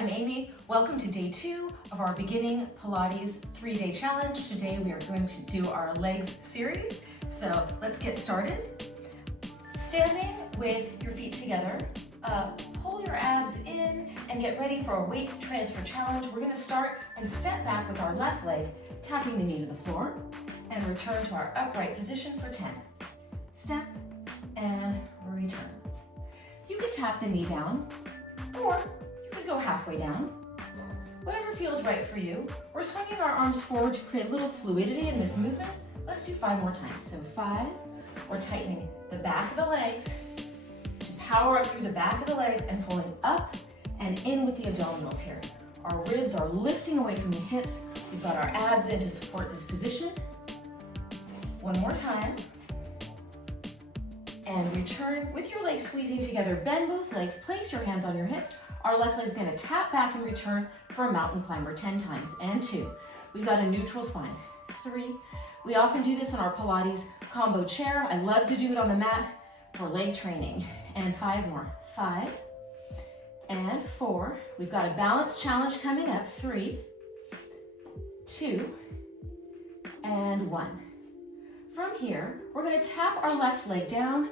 I'm Amy. Welcome to day 2 of our beginning Pilates 3-day challenge. Today we are going to do our legs series. So let's get started. Standing with your feet together, pull your abs in and get ready for a weight transfer challenge. We're going to start and step back with our left leg, tapping the knee to the floor, and return to our upright position for 10. Step and return. You could tap the knee down, or you could go halfway down. Whatever feels right for you. We're swinging our arms forward to create a little fluidity in this movement. Let's do 5 more times. So 5, we're tightening the back of the legs to power up through the back of the legs and pulling up and in with the abdominals here. Our ribs are lifting away from the hips. We've got our abs in to support this position. 1 more time. And return with your legs squeezing together. Bend both legs, place your hands on your hips. Our left leg is going to tap back and return for a mountain climber 10 times. And 2. We've got a neutral spine. 3. We often do this in our Pilates combo chair. I love to do it on the mat for leg training. And 5 more. 5 and 4. We've got a balance challenge coming up. 3, 2, and 1. From here, we're going to tap our left leg down,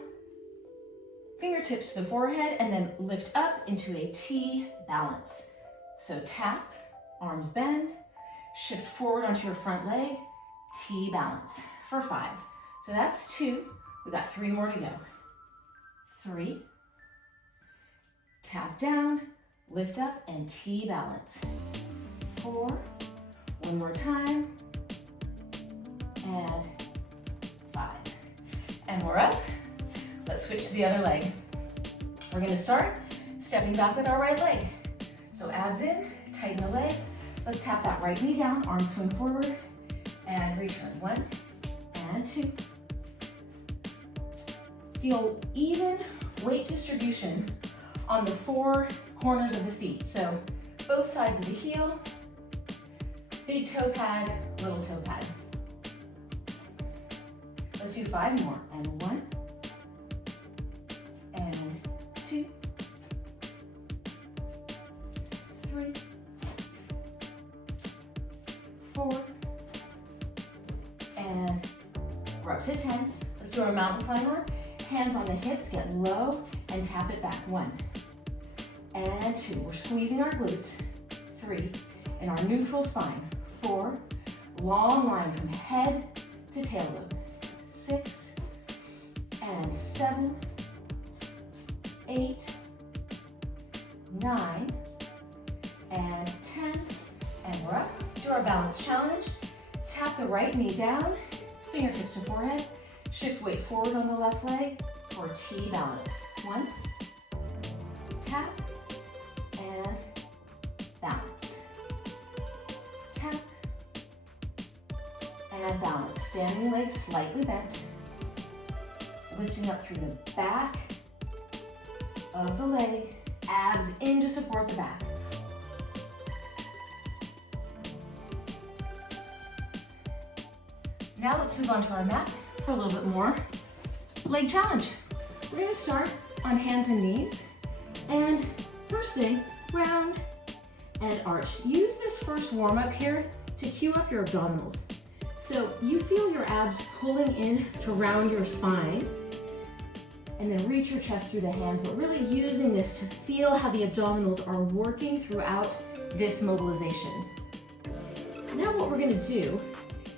fingertips to the forehead, and then lift up into a T balance. So tap, arms bend, shift forward onto your front leg, T balance for 5. So that's 2. We've got 3 more to go. 3, tap down, lift up, and T balance. 4, 1 more time, and 5. And we're up. Let's switch to the other leg. We're going to start stepping back with our right leg. So abs in, tighten the legs. Let's tap that right knee down, arms swing forward, and return. 1 and 2. Feel even weight distribution on the 4 corners of the feet. So both sides of the heel, big toe pad, little toe pad. Let's do 5 more. And 1 and 2, 3, 4, and we're up to 10. Let's do our mountain climber. Hands on the hips, get low and tap it back. 1 and 2. We're squeezing our glutes. 3 in our neutral spine. 4, long line from head to tailbone. 6 and 7, 8, 9, and 10, and we're up. Let's do our balance challenge. Tap the right knee down, fingertips to forehead, shift weight forward on the left leg for T balance. 1, tap, and balance. Tap, and balance. Standing legs slightly bent. Lifting up through the back of the leg. Abs in to support the back. Now let's move on to our mat for a little bit more leg challenge. We're going to start on hands and knees. And first thing, round and arch. Use this first warm up here to cue up your abdominals. So you feel your abs pulling in to round your spine, and then reach your chest through the hands, but really using this to feel how the abdominals are working throughout this mobilization. Now what we're going to do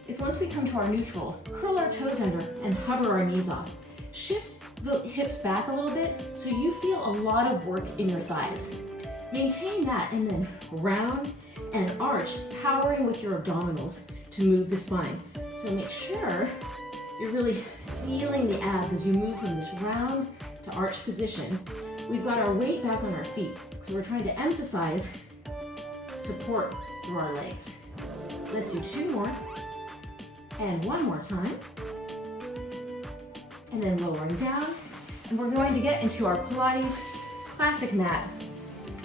is, once we come to our neutral, curl our toes under and hover our knees off. Shift the hips back a little bit so you feel a lot of work in your thighs. Maintain that and then round and arch, powering with your abdominals to move the spine. So make sure you're really feeling the abs as you move from this round to arch position. We've got our weight back on our feet, so we're trying to emphasize support through our legs. Let's do 2 more, and 1 more time. And then lowering down, and we're going to get into our Pilates classic mat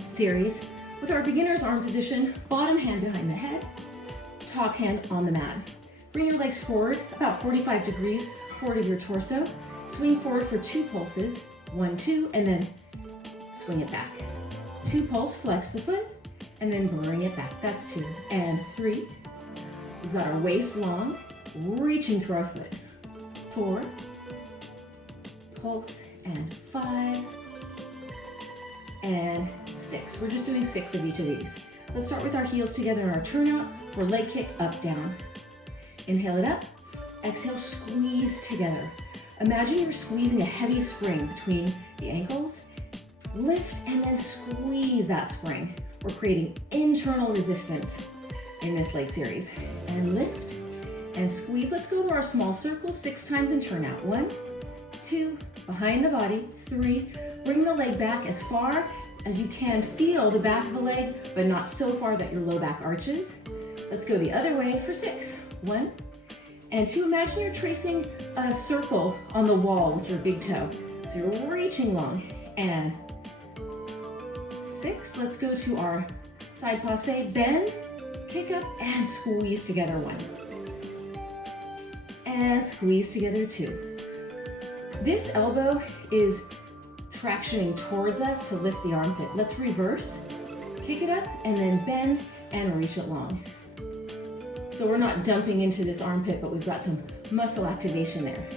series with our beginner's arm position, bottom hand behind the head, top hand on the mat. Bring your legs forward about 45 degrees forward of your torso. Swing forward for 2 pulses, 1, 2, and then swing it back. 2 pulse, flex the foot, and then bring it back. That's 2 and 3. We've got our waist long, reaching through our foot. 4, pulse, and 5, and 6. We're just doing 6 of each of these. Let's start with our heels together in our turnout for leg kick, up, down. Inhale it up, exhale, squeeze together. Imagine you're squeezing a heavy spring between the ankles. Lift and then squeeze that spring. We're creating internal resistance in this leg series. And lift and squeeze. Let's go to our small circle 6 times and turn out. 1, 2, behind the body. 3, bring the leg back as far as you can. Feel the back of the leg, but not so far that your low back arches. Let's go the other way for 6. 1 and 2. Imagine you're tracing a circle on the wall with your big toe. So you're reaching long. And 6. Let's go to our side passe. Bend, kick up, and squeeze together. 1. And squeeze together. 2. This elbow is tractioning towards us to lift the armpit. Let's reverse, kick it up, and then bend and reach it long. So we're not dumping into this armpit, but we've got some muscle activation there.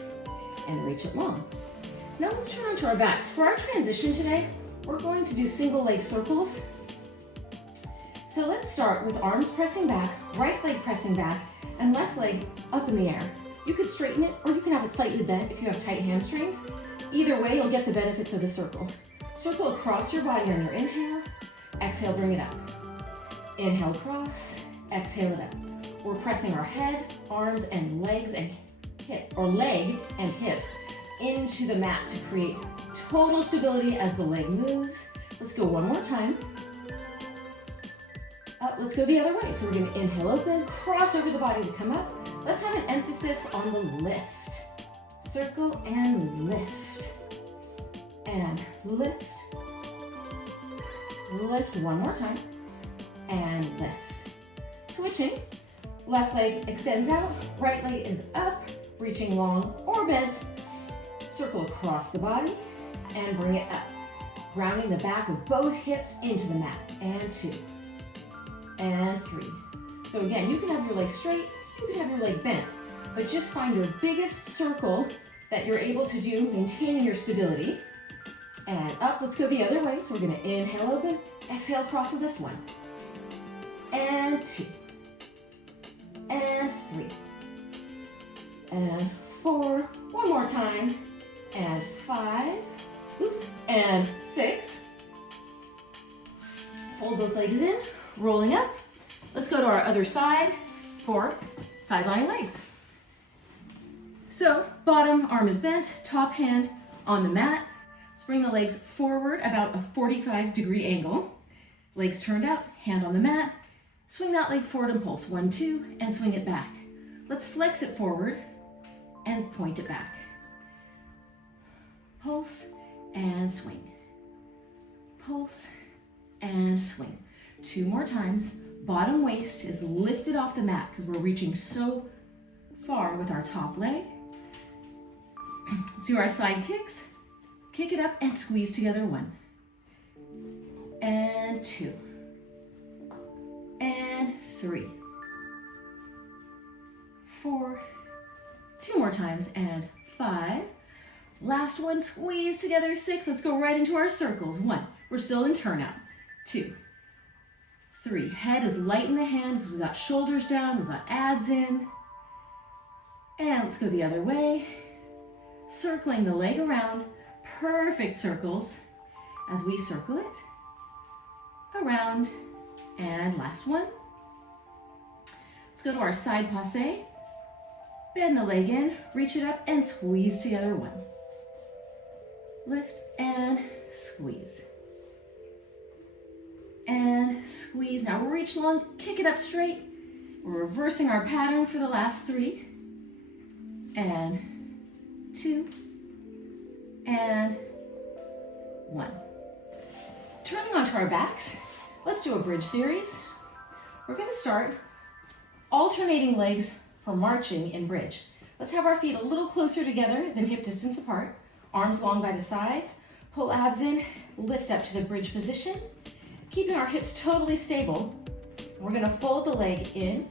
And reach it long. Now let's turn onto our backs. For our transition today, we're going to do single leg circles. So let's start with arms pressing back, right leg pressing back, and left leg up in the air. You could straighten it, or you can have it slightly bent if you have tight hamstrings. Either way, you'll get the benefits of the circle. Circle across your body on your inhale. Exhale, bring it up. Inhale, cross. Exhale it up. We're pressing our head, arms, and legs and hip, or leg and hips into the mat to create total stability as the leg moves. Let's go one more time. Up, let's go the other way. So we're gonna inhale open, cross over the body to come up. Let's have an emphasis on the lift. Circle and lift. And lift. Lift one more time. And lift. Switching. Left leg extends out, right leg is up, reaching long or bent. Circle across the body and bring it up. Grounding the back of both hips into the mat. And 2. And 3. So again, you can have your leg straight, you can have your leg bent, but just find your biggest circle that you're able to do, maintaining your stability. And up, let's go the other way. So we're gonna inhale open, exhale cross and lift. 1. And 2. And 3. And 4. One more time. And 5. Oops. And 6. Fold both legs in, rolling up. Let's go to our other side for side lying legs. So bottom arm is bent, top hand on the mat. Let's bring the legs forward about a 45-degree angle. Legs turned out, hand on the mat. Swing that leg forward and pulse. 1, 2, and swing it back. Let's flex it forward and point it back. Pulse and swing. Pulse and swing. 2 more times. Bottom waist is lifted off the mat because we're reaching so far with our top leg. Let's do our side kicks. Kick it up and squeeze together. 1. And 2. And 3. 4. 2 more times and 5. Last one, squeeze together. 6. Let's go right into our circles. 1. We're still in turnout. 2. 3. Head is light in the hand because we've got shoulders down, we've got abs in. And let's go the other way. Circling the leg around. Perfect circles as we circle it around. And last one. Let's go to our side passe. Bend the leg in, reach it up, and squeeze together. 1. Lift and squeeze. And squeeze. Now we'll reach long, kick it up straight. We're reversing our pattern for the last 3. And 2. And 1. Turning onto our backs, let's do a bridge series. We're going to start alternating legs for marching in bridge. Let's have our feet a little closer together than hip distance apart. Arms long by the sides. Pull abs in, lift up to the bridge position. keeping our hips totally stable, we're gonna fold the leg in,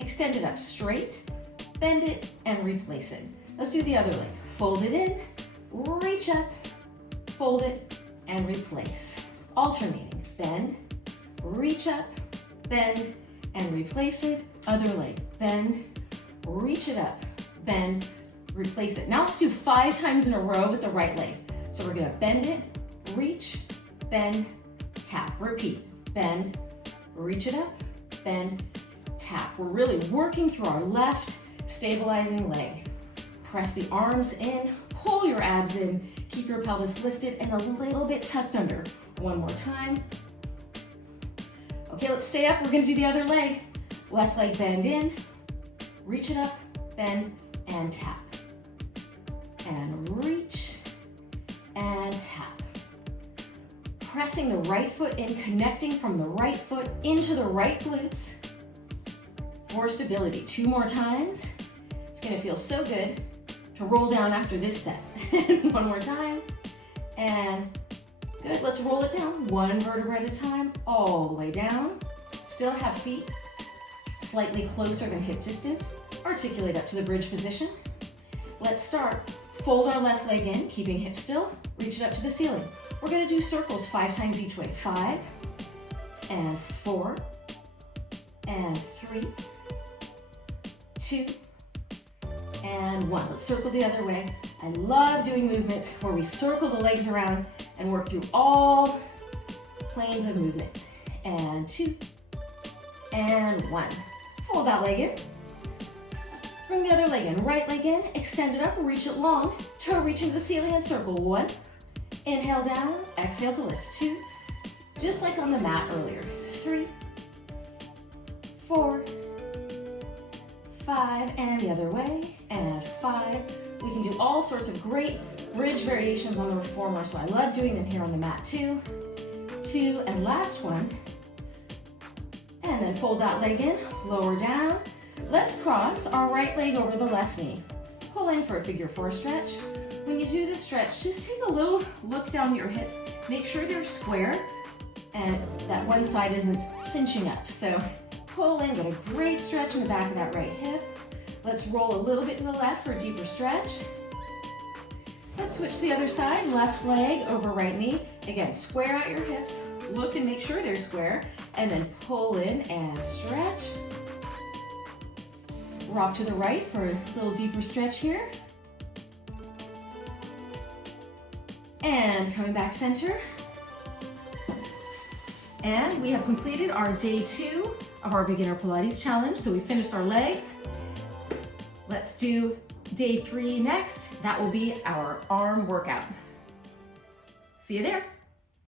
extend it up straight, bend it, and replace it. Let's do the other leg. Fold it in, reach up, fold it, and replace. Alternating. Bend, reach up, bend, and replace it. Other leg. Bend, reach it up, bend, replace it. Now let's do 5 times in a row with the right leg. So we're gonna bend it, reach, bend, tap. Repeat. Bend, reach it up, bend, tap. We're really working through our left stabilizing leg. Press the arms in, pull your abs in, keep your pelvis lifted and a little bit tucked under. One more time. Okay, let's stay up. We're gonna do the other leg. Left leg bend in, reach it up, bend, and tap. And reach, and tap. Pressing the right foot in, connecting from the right foot into the right glutes for stability. 2 more times. It's gonna feel so good to roll down after this set. 1 more time, and good. Let's roll it down, 1 vertebra at a time, all the way down. Still have feet slightly closer than hip distance. Articulate up to the bridge position. Let's start. Fold our left leg in, keeping hips still. Reach it up to the ceiling. We're gonna do circles 5 times each way. 5, and 4, and 3, 2, and 1. Let's circle the other way. I love doing movements where we circle the legs around and work through all planes of movement. And 2, and 1. Fold that leg in. Let's bring the other leg in. Right leg in, extend it up, reach it long. Toe reach into the ceiling and circle. 1. Inhale down, exhale to lift. 2. Just like on the mat earlier. 3, 4, 5, and the other way. And 5. We can do all sorts of great bridge variations on the reformer, so I love doing them here on the mat too. 2, and last one. And then fold that leg in, lower down. Let's cross our right leg over the left knee. Pull in for a figure 4 stretch. When you do this stretch, just take a little look down at your hips. Make sure they're square and that one side isn't cinching up. So pull in, get a great stretch in the back of that right hip. Let's roll a little bit to the left for a deeper stretch. Let's switch to the other side, left leg over right knee. Again, square out your hips, look and make sure they're square, and then pull in and stretch. Rock to the right for a little deeper stretch here. And coming back center. And we have completed our day 2 of our beginner Pilates challenge. So we finished our legs. Let's do day 3 next. That will be our arm workout. See you there.